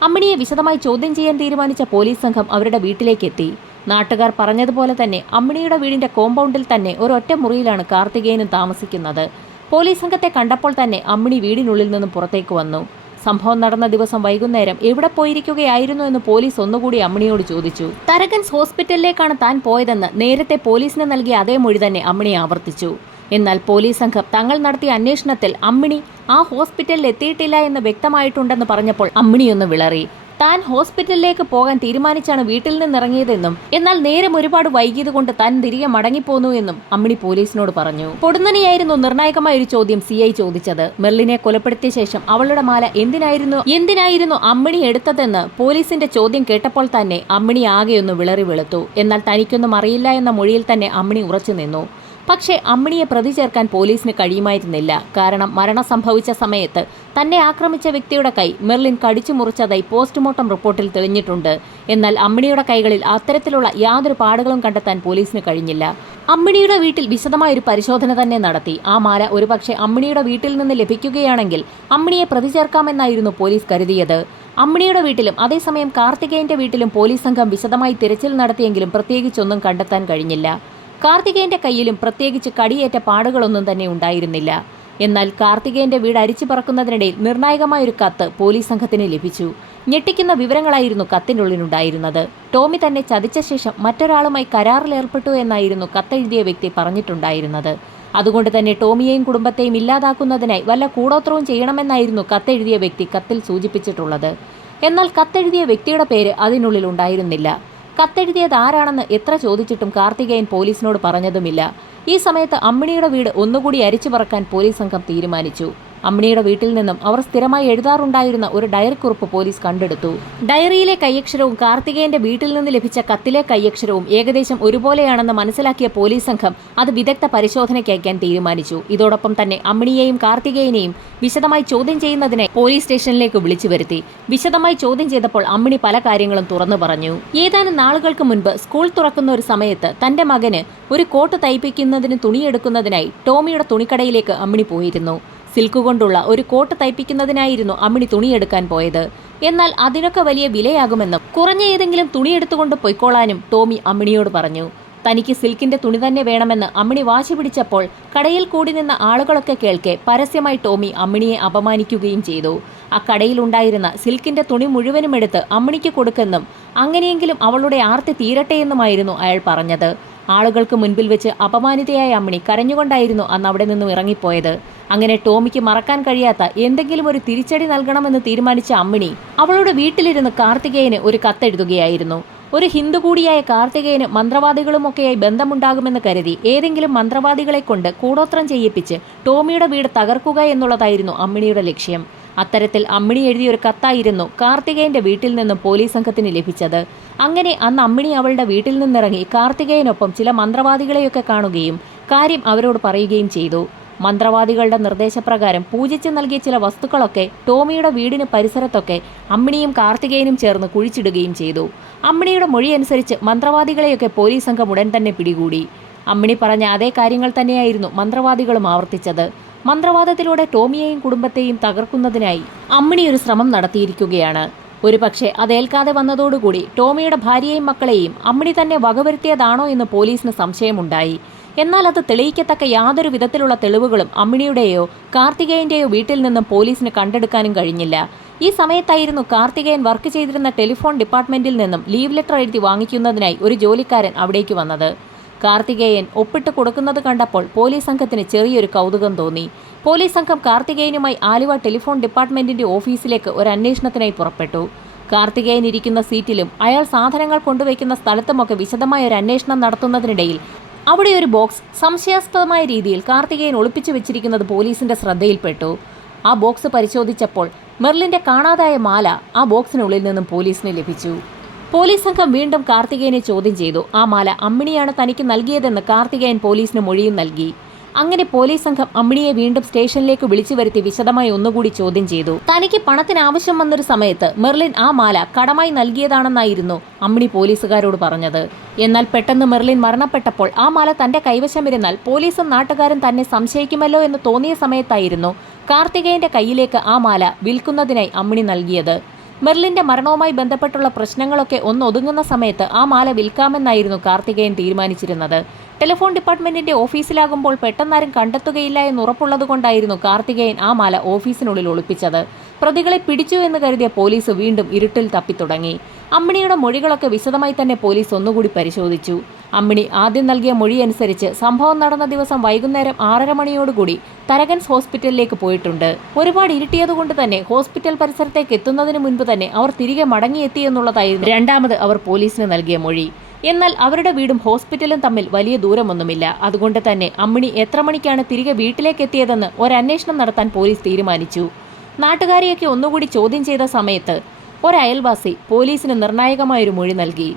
അമ്മിണിയെ വിശദമായി ചോദ്യം ചെയ്യാൻ തീരുമാനിച്ച പോലീസ് സംഘം അവരുടെ വീട്ടിലേക്കെത്തി. നാട്ടുകാർ പറഞ്ഞതുപോലെ തന്നെ അമ്മിണിയുടെ വീടിന്റെ കോമ്പൗണ്ടിൽ തന്നെ ഒരൊറ്റ മുറിയിലാണ് കാർത്തികേയനും താമസിക്കുന്നത്. പോലീസ് സംഘത്തെ കണ്ടപ്പോൾ തന്നെ അമ്മിണി വീടിനുള്ളിൽ നിന്നും പുറത്തേക്ക് വന്നു. സംഭവം നടന്ന ദിവസം വൈകുന്നേരം എവിടെ പോയിരിക്കുകയായിരുന്നു എന്ന് പോലീസ് ഒന്നുകൂടി അമ്മിണിയോട് ചോദിച്ചു. തരകൻസ് ഹോസ്പിറ്റലിലേക്കാണ് താൻ പോയതെന്ന് നേരത്തെ പോലീസിന് നൽകിയ അതേ മൊഴി തന്നെ അമ്മിണി ആവർത്തിച്ചു. എന്നാൽ പോലീസ് സംഘം തങ്ങൾ നടത്തിയ അന്വേഷണത്തിൽ അമ്മിണി ആ ഹോസ്പിറ്റലിൽ എത്തിയിട്ടില്ല എന്ന് വ്യക്തമായിട്ടുണ്ടെന്ന് പറഞ്ഞപ്പോൾ അമ്മിണിയൊന്ന് വിളറി. താൻ ഹോസ്പിറ്റലിലേക്ക് പോകാൻ തീരുമാനിച്ചാണ് വീട്ടിൽ നിന്നിറങ്ങിയതെന്നും എന്നാൽ നേരം ഒരുപാട് വൈകിയതുകൊണ്ട് താൻ തിരികെ മടങ്ങിപ്പോന്നു എന്നും അമ്മിണി പോലീസിനോട് പറഞ്ഞു. പൊടുന്നനെയായിരുന്നു നിർണായകമായ ഒരു ചോദ്യം CI ചോദിച്ചത്. മെർലിനെ കൊലപ്പെടുത്തിയ ശേഷം അവളുടെ മാല എന്തിനായിരുന്നു അമ്മിണി എടുത്തതെന്ന് പോലീസിന്റെ ചോദ്യം കേട്ടപ്പോൾ തന്നെ അമ്മിണി ആകെയൊന്ന് വിളറി വെളുത്തു. എന്നാൽ തനിക്കൊന്നും അറിയില്ല എന്ന മൊഴിയിൽ തന്നെ അമ്മിണി ഉറച്ചു നിന്നു. പക്ഷേ അമ്മിണിയെ പ്രതി ചേർക്കാൻ പോലീസിന് കഴിയുമായിരുന്നില്ല. കാരണം മരണം സംഭവിച്ച സമയത്ത് തന്നെ ആക്രമിച്ച വ്യക്തിയുടെ കൈ മെർലിൻ കടിച്ചു മുറിച്ചതായി പോസ്റ്റ്മോർട്ടം റിപ്പോർട്ടിൽ തെളിഞ്ഞിട്ടുണ്ട്. എന്നാൽ അമ്മിണിയുടെ കൈകളിൽ അത്തരത്തിലുള്ള യാതൊരു പാടുകളും കണ്ടെത്താൻ പോലീസിന് കഴിഞ്ഞില്ല. അമ്മിണിയുടെ വീട്ടിൽ വിശദമായൊരു പരിശോധന തന്നെ നടത്തി. ആ മാല ഒരുപക്ഷെ അമ്മിണിയുടെ വീട്ടിൽ നിന്ന് ലഭിക്കുകയാണെങ്കിൽ അമ്മിണിയെ പ്രതി ചേർക്കാമെന്നായിരുന്നു പോലീസ് കരുതിയത്. അമ്മിണിയുടെ വീട്ടിലും അതേസമയം കാർത്തികേയന്റെ വീട്ടിലും പോലീസ് സംഘം വിശദമായി തിരച്ചിൽ നടത്തിയെങ്കിലും പ്രത്യേകിച്ചൊന്നും കണ്ടെത്താൻ കഴിഞ്ഞില്ല. കാർത്തികേയന്റെ കയ്യിലും പ്രത്യേകിച്ച് കടിയേറ്റ പാടുകളൊന്നും തന്നെ ഉണ്ടായിരുന്നില്ല. എന്നാൽ കാർത്തികേയന്റെ വീട് അരിച്ചു പറക്കുന്നതിനിടയിൽ നിർണായകമായൊരു കത്ത് പോലീസ് സംഘത്തിന് ലഭിച്ചു. ഞെട്ടിക്കുന്ന വിവരങ്ങളായിരുന്നു കത്തിനുള്ളിലുണ്ടായിരുന്നത്. ടോമി തന്നെ ചതിച്ച ശേഷം മറ്റൊരാളുമായി കരാറിലേർപ്പെട്ടു എന്നായിരുന്നു കത്തെഴുതിയ വ്യക്തി പറഞ്ഞിട്ടുണ്ടായിരുന്നത്. അതുകൊണ്ട് തന്നെ ടോമിയെയും കുടുംബത്തെയും ഇല്ലാതാക്കുന്നതിനായി വല്ല കൂടോത്രവും ചെയ്യണമെന്നായിരുന്നു കത്തെഴുതിയ വ്യക്തി കത്തിൽ സൂചിപ്പിച്ചിട്ടുള്ളത്. എന്നാൽ കത്തെഴുതിയ വ്യക്തിയുടെ പേര് അതിനുള്ളിൽ ഉണ്ടായിരുന്നില്ല. കത്തെഴുതിയത് ആരാണെന്ന് എത്ര ചോദിച്ചിട്ടും കാർത്തികേയൻ പോലീസിനോട് പറഞ്ഞതുമില്ല. ഈ സമയത്ത് അമ്മിണിയുടെ വീട് ഒന്നുകൂടി അരിച്ചു പറക്കാൻ പോലീസ് സംഘം തീരുമാനിച്ചു. അമ്മിണിയുടെ വീട്ടിൽ നിന്നും അവർ സ്ഥിരമായി എഴുതാറുണ്ടായിരുന്ന ഒരു ഡയറി കുറിപ്പ് പോലീസ് കണ്ടെടുത്തു. ഡയറിയിലെ കൈയക്ഷരവും കാർത്തികേയന്റെ വീട്ടിൽ നിന്ന് ലഭിച്ച കത്തിലെ കൈയക്ഷരവും ഏകദേശം ഒരുപോലെയാണെന്ന് മനസ്സിലാക്കിയ പോലീസ് സംഘം അത് വിദഗ്ധ പരിശോധനയ്ക്ക് അയക്കാൻ തീരുമാനിച്ചു. ഇതോടൊപ്പം തന്നെ അമ്മിണിയെയും കാർത്തികേയനെയും വിശദമായി ചോദ്യം ചെയ്യുന്നതിനായി പോലീസ് സ്റ്റേഷനിലേക്ക് വിളിച്ചു വരുത്തി. വിശദമായി ചോദ്യം ചെയ്തപ്പോൾ അമ്മിണി പല കാര്യങ്ങളും തുറന്നു പറഞ്ഞു. ഏതാനും നാളുകൾക്ക് മുൻപ് സ്കൂൾ തുറക്കുന്ന ഒരു സമയത്ത് തന്റെ മകന് ഒരു കോട്ട് തയ്പ്പിക്കുന്നതിന് തുണിയെടുക്കുന്നതിനായി ടോമിയുടെ തുണിക്കടയിലേക്ക് അമ്മിണി പോയിരുന്നു. സിൽക്ക് കൊണ്ടുള്ള ഒരു കോട്ട് തയ്പ്പിക്കുന്നതിനായിരുന്നു അമ്മിണി തുണിയെടുക്കാൻ പോയത്. എന്നാൽ അതിനൊക്കെ വലിയ വിലയാകുമെന്നും കുറഞ്ഞ ഏതെങ്കിലും തുണിയെടുത്തുകൊണ്ട് പൊയ്ക്കോളാനും ടോമി അമ്മിണിയോട് പറഞ്ഞു. തനിക്ക് സിൽക്കിന്റെ തുണി തന്നെ വേണമെന്ന് അമ്മിണി വാശി പിടിച്ചപ്പോൾ കടയിൽ കൂടി നിന്ന ആളുകളൊക്കെ കേൾക്കെ പരസ്യമായി ടോമി അമ്മിണിയെ അപമാനിക്കുകയും ചെയ്തു. ആ കടയിലുണ്ടായിരുന്ന സിൽക്കിന്റെ തുണി മുഴുവനും എടുത്ത് അമ്മിണിക്ക് കൊടുക്കെന്നും അങ്ങനെയെങ്കിലും അവളുടെ ആർത്തി തീരട്ടെ എന്നുമായിരുന്നു അയാൾ പറഞ്ഞത്. ആളുകൾക്ക് മുൻപിൽ വെച്ച് അപമാനിതയായ അമ്മിണി കരഞ്ഞുകൊണ്ടായിരുന്നു അന്ന് അവിടെ നിന്നും ഇറങ്ങിപ്പോയത്. അങ്ങനെ ടോമിക്ക് മറക്കാൻ കഴിയാത്ത എന്തെങ്കിലും ഒരു തിരിച്ചടി നൽകണമെന്ന് തീരുമാനിച്ച അമ്മിണി അവളുടെ വീട്ടിലിരുന്ന് കാർത്തികേയന് ഒരു കത്തെഴുതുകയായിരുന്നു. ഒരു ഹിന്ദു കൂടിയായ കാർത്തികേയന് മന്ത്രവാദികളുമൊക്കെയായി ബന്ധമുണ്ടാകുമെന്ന് കരുതി ഏതെങ്കിലും മന്ത്രവാദികളെ കൊണ്ട് കൂടോത്രം ചെയ്യിപ്പിച്ച് ടോമിയുടെ വീട് തകർക്കുക എന്നുള്ളതായിരുന്നു അമ്മിണിയുടെ ലക്ഷ്യം. അത്തരത്തിൽ അമ്മിണി എഴുതിയൊരു കത്തായിരുന്നു കാർത്തികേയന്റെ വീട്ടിൽ നിന്നും പോലീസ് സംഘത്തിന് ലഭിച്ചത്. അങ്ങനെ അന്ന് അമ്മിണി അവളുടെ വീട്ടിൽ നിന്നിറങ്ങി കാർത്തികേയനൊപ്പം ചില മന്ത്രവാദികളെയൊക്കെ കാണുകയും കാര്യം അവരോട് പറയുകയും ചെയ്തു. മന്ത്രവാദികളുടെ നിർദ്ദേശപ്രകാരം പൂജിച്ച് നൽകിയ ചില വസ്തുക്കളൊക്കെ ടോമിയുടെ വീടിന് പരിസരത്തൊക്കെ അമ്മിണിയും കാർത്തികേയനും ചേർന്ന് കുഴിച്ചിടുകയും ചെയ്തു. അമ്മിണിയുടെ മൊഴിയനുസരിച്ച് മന്ത്രവാദികളെയൊക്കെ പോലീസ് സംഘം ഉടൻ തന്നെ പിടികൂടി. അമ്മിണി പറഞ്ഞ അതേ കാര്യങ്ങൾ തന്നെയായിരുന്നു മന്ത്രവാദികളും ആവർത്തിച്ചത്. മന്ത്രവാദത്തിലൂടെ ടോമിയെയും കുടുംബത്തെയും തകർക്കുന്നതിനായി അമ്മിണി ഒരു ശ്രമം നടത്തിയിരിക്കുകയാണ്. ഒരുപക്ഷെ അതേൽക്കാതെ വന്നതോടുകൂടി ടോമിയുടെ ഭാര്യയെയും മക്കളെയും അമ്മിണി തന്നെ വകവരുത്തിയതാണോ എന്ന് പോലീസിന് സംശയമുണ്ടായി. എന്നാൽ അത് തെളിയിക്കത്തക്ക യാതൊരു വിധത്തിലുള്ള തെളിവുകളും അമ്മിണിയുടെയോ കാർത്തികേയന്റെയോ വീട്ടിൽ നിന്നും പോലീസിന് കണ്ടെടുക്കാനും കഴിഞ്ഞില്ല. ഈ സമയത്തായിരുന്നു കാർത്തികേയൻ വർക്ക് ചെയ്തിരുന്ന ടെലിഫോൺ ഡിപ്പാർട്ട്മെന്റിൽ നിന്നും ലീവ് ലെറ്റർ എഴുതി വാങ്ങിക്കുന്നതിനായി ഒരു ജോലിക്കാരൻ അവിടേക്ക് വന്നത്. കാർത്തികേയൻ ഒപ്പിട്ട് കൊടുക്കുന്നത് കണ്ടപ്പോൾ പോലീസ് സംഘത്തിന് ചെറിയൊരു കൗതുകം തോന്നി. പോലീസ് സംഘം കാർത്തികേയനുമായി ആലുവ ടെലിഫോൺ ഡിപ്പാർട്ട്മെന്റിന്റെ ഓഫീസിലേക്ക് ഒരു അന്വേഷണത്തിനായി പുറപ്പെട്ടു. കാർത്തികേയൻ ഇരിക്കുന്ന സീറ്റിലും അയാൾ സാധനങ്ങൾ കൊണ്ടുവയ്ക്കുന്ന സ്ഥലത്തുമൊക്കെ വിശദമായ ഒരു അന്വേഷണം നടത്തുന്നതിനിടയിൽ അവിടെ ഒരു ബോക്സ് സംശയാസ്പദമായ രീതിയിൽ കാർത്തികേയൻ ഒളിപ്പിച്ചു വെച്ചിരിക്കുന്നത് പോലീസിന്റെ ശ്രദ്ധയിൽപ്പെട്ടു. ആ ബോക്സ് പരിശോധിച്ചപ്പോൾ മെർലിന്റെ കാണാതായ മാല ആ ബോക്സിനുള്ളിൽ നിന്നും പോലീസിന് ലഭിച്ചു. പോലീസ് സംഘം വീണ്ടും കാർത്തികേയനെ ചോദ്യം ചെയ്തു. ആ മാല അമ്മിണിയാണ് തനിക്ക് നൽകിയതെന്ന് കാർത്തികേയൻ പോലീസിന് മൊഴിയും നൽകി. അങ്ങനെ പോലീസ് സംഘം അമ്മിണിയെ വീണ്ടും സ്റ്റേഷനിലേക്ക് വിളിച്ചു വരുത്തി വിശദമായി ഒന്നുകൂടി ചോദ്യം ചെയ്തു. തനിക്ക് പണത്തിന് ആവശ്യം വന്നൊരു സമയത്ത് മെർലിൻ ആ മാല കടമായി നൽകിയതാണെന്നായിരുന്നു അമ്മിണി പോലീസുകാരോട് പറഞ്ഞത്. എന്നാൽ പെട്ടെന്ന് മെർലിൻ മരണപ്പെട്ടപ്പോൾ ആ മാല തന്റെ കൈവശമിരുന്നാൽ പോലീസും നാട്ടുകാരും തന്നെ സംശയിക്കുമല്ലോ എന്ന് തോന്നിയ സമയത്തായിരുന്നു കാർത്തികേയന്റെ കയ്യിലേക്ക് ആ മാല വിൽക്കുന്നതിനായി അമ്മിണി നൽകിയത്. മെർലിന്റെ മരണവുമായി ബന്ധപ്പെട്ടുള്ള പ്രശ്നങ്ങളൊക്കെ ഒന്നൊതുങ്ങുന്ന സമയത്ത് ആ മാല വിൽക്കാമെന്നായിരുന്നു കാർത്തികേയൻ തീരുമാനിച്ചിരുന്നത്. ടെലിഫോൺ ഡിപ്പാർട്ട്മെന്റിന്റെ ഓഫീസിലാകുമ്പോൾ പെട്ടെന്നാരും കണ്ടെത്തുകയില്ല എന്ന് ഉറപ്പുള്ളതുകൊണ്ടായിരുന്നു കാർത്തികേയൻ ആ മാല ഓഫീസിനുള്ളിൽ ഒളിപ്പിച്ചത്. പ്രതികളെ പിടിച്ചു എന്ന് കരുതിയ പോലീസ് വീണ്ടും ഇരുട്ടിൽ തപ്പിത്തുടങ്ങി. അമ്മിണിയുടെ മൊഴികളൊക്കെ വിശദമായി തന്നെ പോലീസ് ഒന്നുകൂടി പരിശോധിച്ചു. അമ്മിണി ആദ്യം നൽകിയ മൊഴിയനുസരിച്ച് സംഭവം നടന്ന ദിവസം വൈകുന്നേരം 6:30 മണിയോടുകൂടി തരകൻസ് ഹോസ്പിറ്റലിലേക്ക് പോയിട്ടുണ്ട്. ഒരുപാട് ഇരുട്ടിയതുകൊണ്ട് തന്നെ ഹോസ്പിറ്റൽ പരിസരത്തേക്ക് എത്തുന്നതിന് മുൻപ് തന്നെ അവർ തിരികെ മടങ്ങിയെത്തിയെന്നുള്ളതായിരുന്നു രണ്ടാമത് അവർ പോലീസിന് നൽകിയ മൊഴി. എന്നാൽ അവരുടെ വീടും ഹോസ്പിറ്റലും തമ്മിൽ വലിയ ദൂരമൊന്നുമില്ല. അതുകൊണ്ട് തന്നെ അമ്മിണി എത്ര മണിക്കാണ് തിരികെ വീട്ടിലേക്ക് എത്തിയതെന്ന് ഒരന്വേഷണം നടത്താൻ പോലീസ് തീരുമാനിച്ചു. നാട്ടുകാരെയൊക്കെ ഒന്നുകൂടി ചോദ്യം ചെയ്ത സമയത്ത് ഒരയൽവാസി പോലീസിന് നിർണായകമായൊരു മൊഴി നൽകി.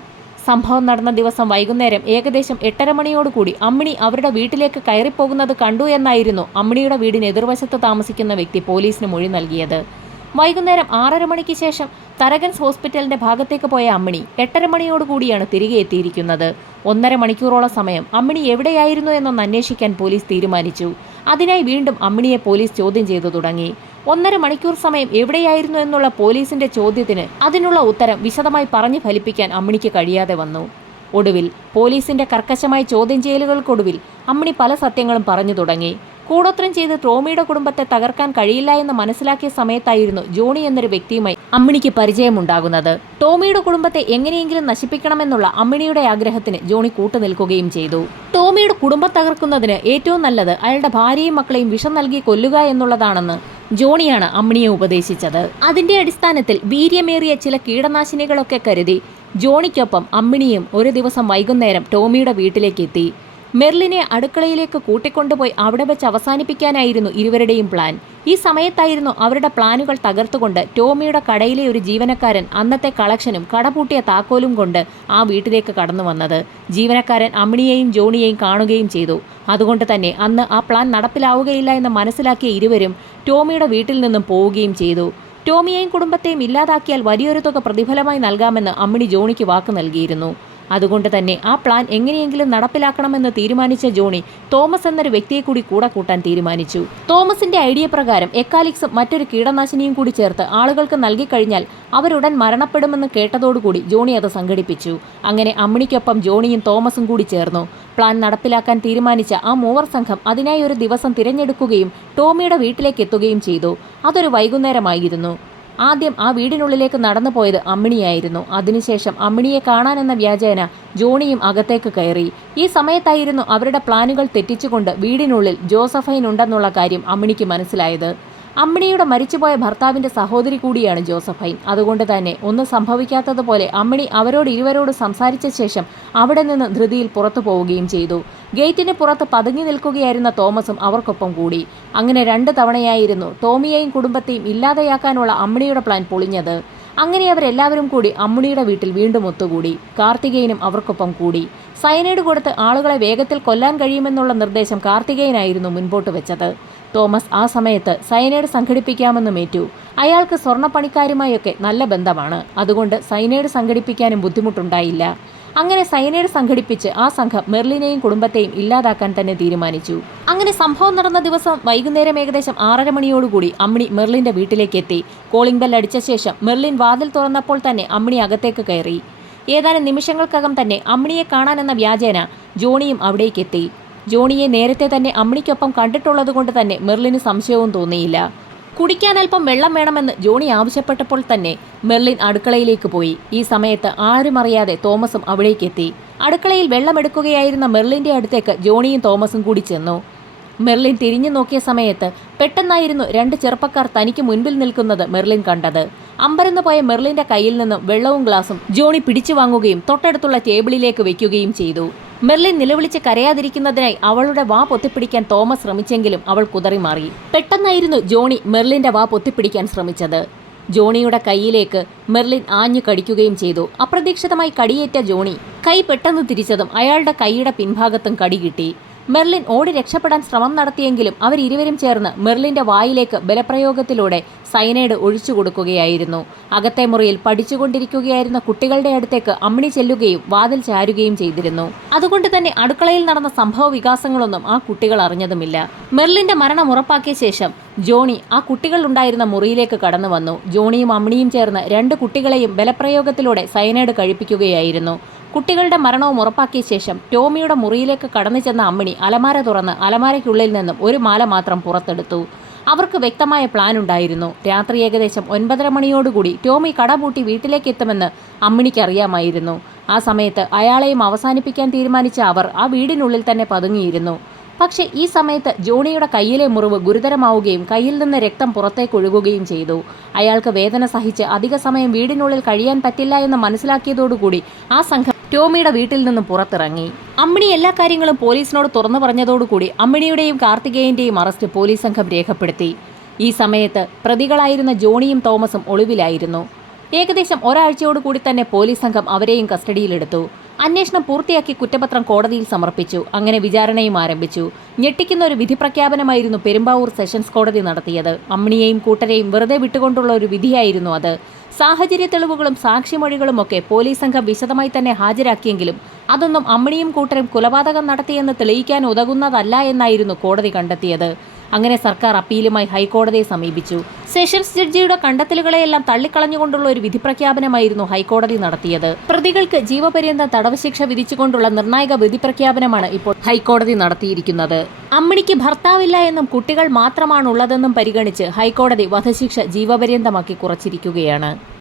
സംഭവം നടന്ന ദിവസം വൈകുന്നേരം ഏകദേശം 8:30 മണിയോടുകൂടി അമ്മിണി അവരുടെ വീട്ടിലേക്ക് കയറിപ്പോകുന്നത് കണ്ടു എന്നായിരുന്നു അമ്മിണിയുടെ വീടിന് എതിർവശത്ത് താമസിക്കുന്ന വ്യക്തി പോലീസിന് മൊഴി നൽകിയത്. വൈകുന്നേരം 6:30 മണിക്ക് ശേഷം തരകൻസ് ഹോസ്പിറ്റലിന്റെ ഭാഗത്തേക്ക് പോയ അമ്മിണി 8:30 മണിയോടുകൂടിയാണ് തിരികെ എത്തിയിരിക്കുന്നത്. 1.5 മണിക്കൂറോളം സമയം അമ്മിണി എവിടെയായിരുന്നു എന്നൊന്ന് അന്വേഷിക്കാൻ പോലീസ് തീരുമാനിച്ചു. അതിനായി വീണ്ടും അമ്മിണിയെ പോലീസ് ചോദ്യം ചെയ്തു തുടങ്ങി. 1.5 മണിക്കൂർ സമയം എവിടെയായിരുന്നു എന്നുള്ള പോലീസിന്റെ ചോദ്യത്തിന് അതിനുള്ള ഉത്തരം വിശദമായി പറഞ്ഞു ഫലിപ്പിക്കാൻ അമ്മിണിക്ക് കഴിയാതെ വന്നു. ഒടുവിൽ പോലീസിന്റെ കർക്കശമായ ചോദ്യം ചെയ്യലുകൾക്കൊടുവിൽ അമ്മിണി പല സത്യങ്ങളും പറഞ്ഞു തുടങ്ങി. കൂടോത്രം ചെയ്ത് ടോമിയുടെ കുടുംബത്തെ തകർക്കാൻ കഴിയില്ല എന്ന് മനസ്സിലാക്കിയ സമയത്തായിരുന്നു ജോണി എന്നൊരു വ്യക്തിയുമായി അമ്മിണിക്ക് പരിചയമുണ്ടാകുന്നത്. ടോമിയുടെ കുടുംബത്തെ എങ്ങനെയെങ്കിലും നശിപ്പിക്കണമെന്നുള്ള അമ്മിണിയുടെ ആഗ്രഹത്തിന് ജോണി കൂട്ടുനിൽക്കുകയും ചെയ്തു. ടോമിയുടെ കുടുംബം തകർക്കുന്നതിന് ഏറ്റവും നല്ലത് അയാളുടെ ഭാര്യയും മക്കളെയും വിഷം നൽകി കൊല്ലുക എന്നുള്ളതാണെന്ന് ജോണിയാണ് അമ്മിണിയെ ഉപദേശിച്ചത്. അതിന്റെ അടിസ്ഥാനത്തിൽ വീര്യമേറിയ ചില കീടനാശിനികളൊക്കെ കരുതി ജോണിക്കൊപ്പം അമ്മിണിയും ഒരു ദിവസം വൈകുന്നേരം ടോമിയുടെ വീട്ടിലേക്ക് എത്തി. മെർലിനെ അടുക്കളയിലേക്ക് കൂട്ടിക്കൊണ്ടുപോയി അവിടെ വെച്ച് അവസാനിപ്പിക്കാനായിരുന്നു ഇരുവരുടെയും പ്ലാൻ. ഈ സമയത്തായിരുന്നു അവരുടെ പ്ലാനുകൾ തകർത്തുകൊണ്ട് ടോമിയുടെ കടയിലെ ഒരു ജീവനക്കാരൻ അന്നത്തെ കളക്ഷനും കടപൂട്ടിയ താക്കോലും കൊണ്ട് ആ വീട്ടിലേക്ക് കടന്നു വന്നത്. ജീവനക്കാരൻ അമ്മിണിയെയും ജോണിയെയും കാണുകയും ചെയ്തു. അതുകൊണ്ട് തന്നെ അന്ന് ആ പ്ലാൻ നടപ്പിലാവുകയില്ല എന്ന് മനസ്സിലാക്കിയ ഇരുവരും ടോമിയുടെ വീട്ടിൽ നിന്നും പോവുകയും ചെയ്തു. ടോമിയെയും കുടുംബത്തെയും ഇല്ലാതാക്കിയാൽ വലിയൊരു തുക പ്രതിഫലമായി നൽകാമെന്ന് അമ്മിണി ജോണിക്ക് വാക്ക് നൽകിയിരുന്നു. അതുകൊണ്ട് തന്നെ ആ പ്ലാൻ എങ്ങനെയെങ്കിലും നടപ്പിലാക്കണമെന്ന് തീരുമാനിച്ച ജോണി തോമസ് എന്നൊരു വ്യക്തിയെ കൂടി കൂടെ കൂട്ടാൻ തീരുമാനിച്ചു. തോമസിന്റെ ഐഡിയ പ്രകാരം എക്കാലിക്സും മറ്റൊരു കീടനാശിനിയും കൂടി ചേർത്ത് ആളുകൾക്ക് നൽകിക്കഴിഞ്ഞാൽ അവരുടൻ മരണപ്പെടുമെന്ന് കേട്ടതോടുകൂടി ജോണി അത് സംഘടിപ്പിച്ചു. അങ്ങനെ അമ്മിണിക്കൊപ്പം ജോണിയും തോമസും കൂടി ചേർന്നു. പ്ലാൻ നടപ്പിലാക്കാൻ തീരുമാനിച്ച ആ മൂവർ സംഘം അതിനായി ഒരു ദിവസം തിരഞ്ഞെടുക്കുകയും ടോമിയുടെ വീട്ടിലേക്ക് എത്തുകയും ചെയ്തു. അതൊരു വൈകുന്നേരമായിരുന്നു. ആദ്യം ആ വീടിനുള്ളിലേക്ക് നടന്നു പോയത് അമ്മിണിയായിരുന്നു. അതിനുശേഷം അമ്മിണിയെ കാണാനെന്ന വ്യാജേന ജോണിയും അകത്തേക്ക് കയറി. ഈ സമയത്തായിരുന്നു അവരുടെ പ്ലാനുകൾ തെറ്റിച്ചുകൊണ്ട് വീടിനുള്ളിൽ ജോസഫൈൻ ഉണ്ടെന്നുള്ള കാര്യം അമ്മിണിക്ക് മനസ്സിലായത്. അമ്മിണിയുടെ മരിച്ചുപോയ ഭർത്താവിന്റെ സഹോദരി കൂടിയാണ് ജോസഫൈൻ. അതുകൊണ്ട് തന്നെ ഒന്നും സംഭവിക്കാത്തതുപോലെ അമ്മിണി അവരോട് ഇരുവരോട് സംസാരിച്ച ശേഷം അവിടെ നിന്ന് ധൃതിയിൽ പുറത്തു പോവുകയും ചെയ്തു. ഗേറ്റിന് പുറത്ത് പതുങ്ങി നിൽക്കുകയായിരുന്ന തോമസും അവർക്കൊപ്പം കൂടി. അങ്ങനെ 2 തവണയായിരുന്നു ടോമിയെയും കുടുംബത്തെയും ഇല്ലാതെയാക്കാനുള്ള അമ്മിണിയുടെ പ്ലാൻ പൊളിഞ്ഞത്. അങ്ങനെ അവരെല്ലാവരും കൂടി അമ്മിണിയുടെ വീട്ടിൽ വീണ്ടും ഒത്തുകൂടി. കാർത്തികേയനും അവർക്കൊപ്പം കൂടി. സയനൈഡ് കൊടുത്ത് ആളുകളെ വേഗത്തിൽ കൊല്ലാൻ കഴിയുമെന്നുള്ള നിർദ്ദേശം കാർത്തികേയനായിരുന്നു മുൻപോട്ട് വെച്ചത്. തോമസ് ആ സമയത്ത് സയനൈഡ് സംഘടിപ്പിക്കാമെന്നും ഏറ്റു. അയാൾക്ക് സ്വർണ്ണപ്പണിക്കാരുമായൊക്കെ നല്ല ബന്ധമാണ്. അതുകൊണ്ട് സയനൈഡ് സംഘടിപ്പിക്കാനും ബുദ്ധിമുട്ടുണ്ടായില്ല. അങ്ങനെ സയനൈഡ് സംഘടിപ്പിച്ച് ആ സംഘം മെർലിനെയും കുടുംബത്തെയും ഇല്ലാതാക്കാൻ തന്നെ തീരുമാനിച്ചു. അങ്ങനെ സംഭവം നടന്ന ദിവസം വൈകുന്നേരം ഏകദേശം 6:30 മണിയോടുകൂടി അമ്മിണി മെർലിന്റെ വീട്ടിലേക്ക് എത്തി. കോളിംഗ് ബെൽ അടിച്ച ശേഷം മെർലിൻ വാതിൽ തുറന്നപ്പോൾ തന്നെ അമ്മിണി അകത്തേക്ക് കയറി. ഏതാനും നിമിഷങ്ങൾക്കകം തന്നെ അമ്മിണിയെ കാണാനെന്ന വ്യാജേന ജോണിയും അവിടേക്കെത്തി. ജോണിയെ നേരത്തെ തന്നെ അമ്മിണിക്കൊപ്പം കണ്ടിട്ടുള്ളത് കൊണ്ട് തന്നെ മെർലിന് സംശയവും തോന്നിയില്ല. കുടിക്കാൻ അല്പം വെള്ളം വേണമെന്ന് ജോണി ആവശ്യപ്പെട്ടപ്പോൾ തന്നെ മെർലിൻ അടുക്കളയിലേക്ക് പോയി. ഈ സമയത്ത് ആരും അറിയാതെ തോമസും അവിടേക്കെത്തി. അടുക്കളയിൽ വെള്ളമെടുക്കുകയായിരുന്ന മെർലിന്റെ അടുത്തേക്ക് ജോണിയും തോമസും കൂടി ചെന്നു. മെർലിൻ തിരിഞ്ഞു നോക്കിയ സമയത്ത് പെട്ടെന്നായിരുന്നു 2 ചെറുപ്പക്കാർ തനിക്ക് മുൻപിൽ നിൽക്കുന്നത് മെർലിൻ കണ്ടത്. അമ്പരന്ന് പോയ മെർലിന്റെ കയ്യിൽ നിന്നും വെള്ളവും ഗ്ലാസും ജോണി പിടിച്ചു വാങ്ങുകയും തൊട്ടടുത്തുള്ള ടേബിളിലേക്ക് വെക്കുകയും ചെയ്തു. മെർലിൻ നിലവിളിച്ച് കരയാതിരിക്കുന്നതിനായി അവളുടെ വാ പൊത്തിപ്പിടിക്കാൻ തോമസ് ശ്രമിച്ചെങ്കിലും അവൾ കുതറിമാറി. പെട്ടെന്നായിരുന്നു ജോണി മെർലിന്റെ വാ പൊത്തിപ്പിടിക്കാൻ ശ്രമിച്ചത്. ജോണിയുടെ കൈയിലേക്ക് മെർലിൻ ആഞ്ഞു കടിക്കുകയും ചെയ്തു. അപ്രതീക്ഷിതമായി കടിയേറ്റ ജോണി കൈ പെട്ടെന്ന് തിരിച്ചതും അയാളുടെ കൈയുടെ പിൻഭാഗത്തും കടി കിട്ടി. മെർലിൻ ഓടി രക്ഷപ്പെടാൻ ശ്രമം നടത്തിയെങ്കിലും അവരിരുവരും ചേർന്ന് മെർലിന്റെ വായിലേക്ക് ബലപ്രയോഗത്തിലൂടെ സയനൈഡ് ഒഴിച്ചു കൊടുക്കുകയായിരുന്നു. അകത്തെ മുറിയിൽ പഠിച്ചുകൊണ്ടിരിക്കുകയായിരുന്ന കുട്ടികളുടെ അടുത്തേക്ക് അമ്മിണി ചെല്ലുകയും വാതിൽ ചാരുകയും ചെയ്തിരുന്നു. അതുകൊണ്ട് തന്നെ അടുക്കളയിൽ നടന്ന സംഭവ വികാസങ്ങളൊന്നും ആ കുട്ടികൾ അറിഞ്ഞതുമില്ല. മെർലിന്റെ മരണം ഉറപ്പാക്കിയ ശേഷം ജോണി ആ കുട്ടികൾ ഉണ്ടായിരുന്ന മുറിയിലേക്ക് കടന്നു വന്നു. ജോണിയും അമ്മിണിയും ചേർന്ന് 2 കുട്ടികളെയും ബലപ്രയോഗത്തിലൂടെ സയനൈഡ് കഴിപ്പിക്കുകയായിരുന്നു. കുട്ടികളുടെ മരണവും ഉറപ്പാക്കിയ ശേഷം ടോമിയുടെ മുറിയിലേക്ക് കടന്നു ചെന്ന അമ്മിണി അലമാര തുറന്ന് അലമാരയ്ക്കുള്ളിൽ നിന്നും ഒരു മാല മാത്രം പുറത്തെടുത്തു. അവർക്ക് വ്യക്തമായ പ്ലാൻ ഉണ്ടായിരുന്നു. രാത്രി ഏകദേശം 9:30 മണിയോടുകൂടി ടോമി കടപൂട്ടി വീട്ടിലേക്ക് എത്തുമെന്ന് അമ്മിണിക്ക് അറിയാമായിരുന്നു. ആ സമയത്ത് അയാളെയും അവസാനിപ്പിക്കാൻ തീരുമാനിച്ച അവർ ആ വീടിനുള്ളിൽ തന്നെ പതുങ്ങിയിരുന്നു. പക്ഷേ ഈ സമയത്ത് ജോണിയുടെ കയ്യിലെ മുറിവ് ഗുരുതരമാവുകയും കയ്യിൽ നിന്ന് രക്തം പുറത്തേക്ക് ഒഴുകുകയും ചെയ്തു. അയാൾക്ക് വേദന സഹിച്ച് അധിക സമയം വീടിനുള്ളിൽ കഴിയാൻ പറ്റില്ല എന്ന് മനസ്സിലാക്കിയതോടുകൂടി ആ സംഘം ടോമിയുടെ വീട്ടിൽ നിന്നും പുറത്തിറങ്ങി. അമ്മിണി എല്ലാ കാര്യങ്ങളും പോലീസിനോട് തുറന്നു പറഞ്ഞതോടുകൂടി അമ്മിണിയുടെയും കാർത്തികേയന്റെയും അറസ്റ്റ് പോലീസ് സംഘം രേഖപ്പെടുത്തി. ഈ സമയത്ത് പ്രതികളായിരുന്ന ജോണിയും തോമസും ഒളിവിലായിരുന്നു. ഏകദേശം ഒരാഴ്ചയോടുകൂടി തന്നെ പോലീസ് സംഘം അവരെയും കസ്റ്റഡിയിലെടുത്തു. അന്വേഷണം പൂർത്തിയാക്കി കുറ്റപത്രം കോടതിയിൽ സമർപ്പിച്ചു. അങ്ങനെ വിചാരണയും ആരംഭിച്ചു. ഞെട്ടിക്കുന്ന ഒരു വിധി പ്രഖ്യാപനമായിരുന്നു പെരുമ്പാവൂർ സെഷൻസ് കോടതി നടത്തിയത്. അമ്മിണിയെയും കൂട്ടരെയും വെറുതെ വിട്ടുകൊണ്ടുള്ള ഒരു വിധിയായിരുന്നു അത്. സാഹചര്യ തെളിവുകളും സാക്ഷിമൊഴികളുമൊക്കെ പോലീസ് സംഘം വിശദമായി തന്നെ ഹാജരാക്കിയെങ്കിലും അതൊന്നും അമ്മിണിയും കൂട്ടരും കൊലപാതകം നടത്തിയെന്ന് തെളിയിക്കാൻ ഉതകുന്നതല്ല എന്നായിരുന്നു കോടതി കണ്ടെത്തിയത്. അങ്ങനെ സർക്കാർ അപ്പീലുമായി ഹൈക്കോടതിയെ സമീപിച്ചു. സെഷൻസ് ജഡ്ജിയുടെ കണ്ടെത്തലുകളെയെല്ലാം തള്ളിക്കളഞ്ഞുകൊണ്ടുള്ള ഒരു വിധി പ്രഖ്യാപനമായിരുന്നു ഹൈക്കോടതി നടത്തിയത്. പ്രതികൾക്ക് ജീവപര്യന്തം തടവ് ശിക്ഷ വിധിച്ചുകൊണ്ടുള്ള നിർണായക വിധി പ്രഖ്യാപനമാണ് ഇപ്പോൾ ഹൈക്കോടതി നടത്തിയിരിക്കുന്നത്. അമ്മിണിക്ക് ഭർത്താവില്ല എന്നും കുട്ടികൾ മാത്രമാണുള്ളതെന്നും പരിഗണിച്ച് ഹൈക്കോടതി വധശിക്ഷ ജീവപര്യന്തമാക്കി കുറച്ചിരിക്കുകയാണ്.